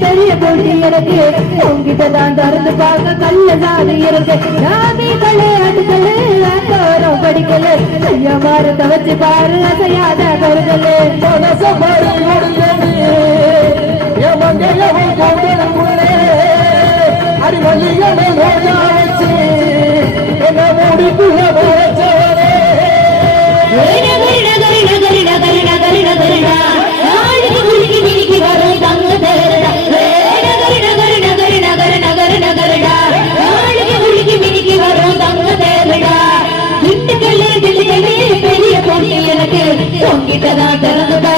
பெரிய போட்டி எனக்கு உங்கிட்டதான் திறந்து பார்க்க கல்ல சாதி இருக்கு ஜாதிகளே அடுக்கலே ஆண்டோரம் படிக்கலே ஐயா மாறத வச்சு பாரு அசையாத கருதலே அடிவல்லிகளை வச்சு என்ன மூடிக்குள்ள பெரிய போட்டி எனக்கு உங்கிட்டதான் திறந்து